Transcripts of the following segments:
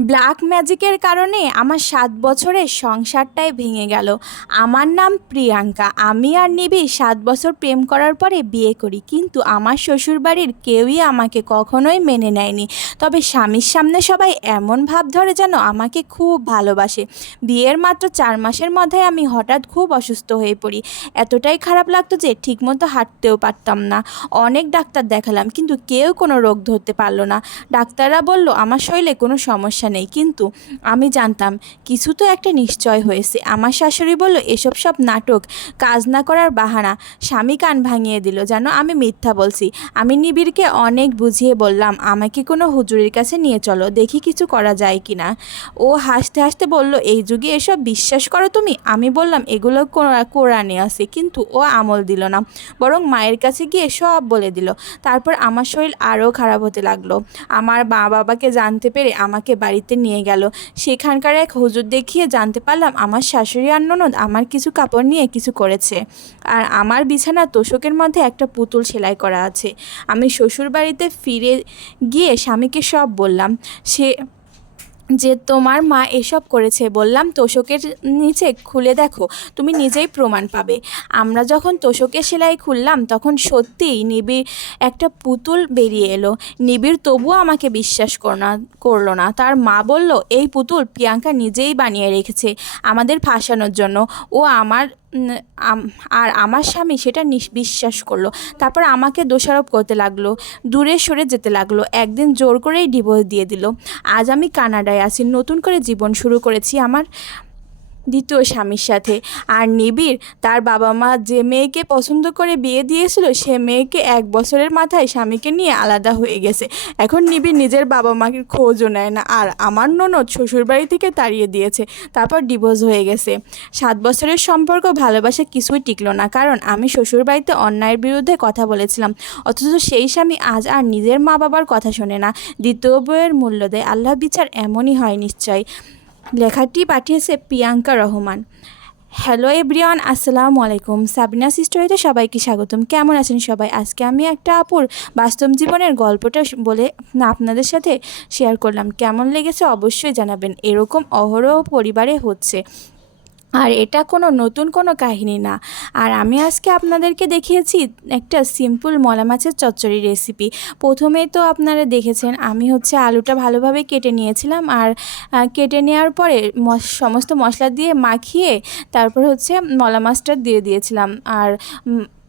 Black ম্যাজিকের কারণে আমার সাত বছরের সংসারটাই ভেঙে গেল। আমার নাম প্রিয়াঙ্কা। আমি আর নিবি সাত বছর প্রেম করার পরে বিয়ে করি। কিন্তু আমার শ্বশুরবাড়ির কেউই আমাকে কখনোই মেনে নেয়নি। তবে স্বামীর সামনে সবাই এমন ভাব ধরে যেন আমাকে খুব ভালোবাসে। বিয়ের মাত্র চার মাসের মধ্যে আমি হঠাৎ খুব অসুস্থ হয়ে পড়ি। এতটাই খারাপ লাগতো যে ঠিকমতো হাঁটতেও পারতাম না। অনেক ডাক্তার দেখালাম, কিন্তু কেউ কোনো রোগ ধরতে পারল না। ডাক্তাররা বলল, আমার শরীরে কোনো সমস্যা নেই। কিন্তু আমি জানতাম, কিছু তো একটা নিশ্চয় হয়েছে। আমার শাশুড়ি বলল, এসব সব নাটক, কাজ না করার বাহানা। স্বামী কান ভাঙিয়ে দিল, যেন আমি মিথ্যা বলছি। আমি নিবিড়কে অনেক বুঝিয়ে বললাম, আমাকে কোনো হুজুরের কাছে নিয়ে চলো, দেখি কিছু করা যায় কি না ও হাসতে হাসতে বলল, এই যুগে এসব বিশ্বাস করো তুমি? আমি বললাম, এগুলো কোরা- কোরআনে আছে, কিন্তু ও আমল দিল না, বরং মায়ের কাছে গিয়ে সব বলে দিল। তারপর আমার শরীর আরও খারাপ হতে লাগল। আমার মা বাবাকে জানতে পেরে আমাকে বাড়িতে নিয়ে গেল। সেখানকার এক হুজুর দেখিয়ে জানতে পারলাম, আমার শাশুড়ি আর ননদ আমার কিছু কাপড় নিয়ে কিছু করেছে। আর আমার বিছানা তোষকের মধ্যে একটা পুতুল সেলাই করা আছে। আমি শ্বশুর বাড়িতে ফিরে গিয়ে স্বামীকে সব বললাম। সে যে তোমার মা এসব করেছে, বললাম, তোষকের নিচে খুলে দেখো, তুমি নিজেই প্রমাণ পাবে। আমরা যখন তোষকের সেলাই খুললাম, তখন সত্যিই নিবিড় একটা পুতুল বেরিয়ে এলো। নিবিড় তবুও আমাকে বিশ্বাস না করল না। তার মা বলল, এই পুতুল প্রিয়াঙ্কা নিজেই বানিয়ে রেখেছে আমাদের ফাঁসানোর জন্য। ও আমার আর আমার স্বামী সেটা বিশ্বাস করল। তারপর আমাকে দোষারোপ করতে লাগল, দূরে সরে যেতে লাগল, একদিন জোর করেই ডিভোর্স দিয়ে দিল। আজ আমি কানাডায় আছি, নতুন করে জীবন শুরু করেছি, আমার দ্বিতীয় স্বামীর সাথে। আর নিবিড়, তার বাবা মা যে মেয়েকে পছন্দ করে বিয়ে দিয়েছিল, সে মেয়েকে এক বছরের মাথায় স্বামীকে নিয়ে আলাদা হয়ে গেছে। এখন নিবিড় নিজের বাবা মাকে খোঁজও নেয় না। আর আমার ননদ শ্বশুরবাড়ি থেকে তাড়িয়ে দিয়েছে, তারপর ডিভোর্স হয়ে গেছে। সাত বছরের সম্পর্ক, ভালোবাসা কিছুই টিকলো না। কারণ আমি শ্বশুরবাড়িতে অন্যায়ের বিরুদ্ধে কথা বলেছিলাম। অথচ সেই স্বামী আজ আর নিজের মা বাবার কথা শোনে না। দ্বিতীয় বইয়ের মূল্য দেয়। আল্লাহ বিচার এমনই হয় নিশ্চয় লেখাটি পাঠিয়েছে প্রিয়াঙ্কা রহমান। হ্যালো এভরিওয়ান আসসালামু আলাইকুম। সাবিনা সিস্টারিতে সবাইকে স্বাগতম। কেমন আছেন সবাই? আজকে আমি একটা আপুর বাস্তব জীবনের গল্পটা বলে আপনাদের সাথে শেয়ার করলাম। কেমন লেগেছে অবশ্যই জানাবেন। এরকম অহরহ পরিবারে হচ্ছে। আর এটা কোনো নতুন কোনো কাহিনী না। আর আমি আজকে আপনাদেরকে দেখিয়েছি একটা সিম্পল মলা মাছের চচ্চড়ি রেসিপি প্রথমেই তো আপনারা দেখেছেন, আমি হচ্ছে আলুটা ভালোভাবে কেটে নিয়েছিলাম আর কেটে নেওয়ার পরে সমস্ত মশলা দিয়ে মাখিয়ে তারপর হচ্ছে মলা মাছটা দিয়ে দিয়েছিলাম। আর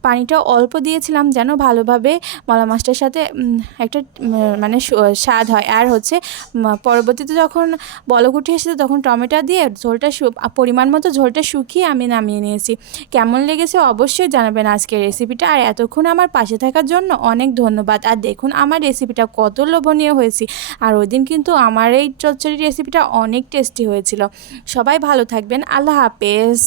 পানিটা অল্প দিয়েছিলাম যেন ভালোভাবে মলা মাছটার সাথে একটা মানে স্বাদ হয়। আর হচ্ছে পরবর্তীতে যখন বলক উঠে এসেছে তখন টমেটো দিয়ে ঝোলটা পরিমাণ মতো ঝোলটা শুকিয়ে আমি নামিয়ে নিয়েছি। কেমন লেগেছে অবশ্যই জানাবেন আজকের রেসিপিটা। আর এতক্ষণ আমার পাশে থাকার জন্য অনেক ধন্যবাদ। আর দেখুন আমার রেসিপিটা কত লোভনীয় হয়েছে। আর ওই দিন কিন্তু আমার এই চচ্চড়ি রেসিপিটা অনেক টেস্টি হয়েছিল। সবাই ভালো থাকবেন। আল্লাহ হাফেজ।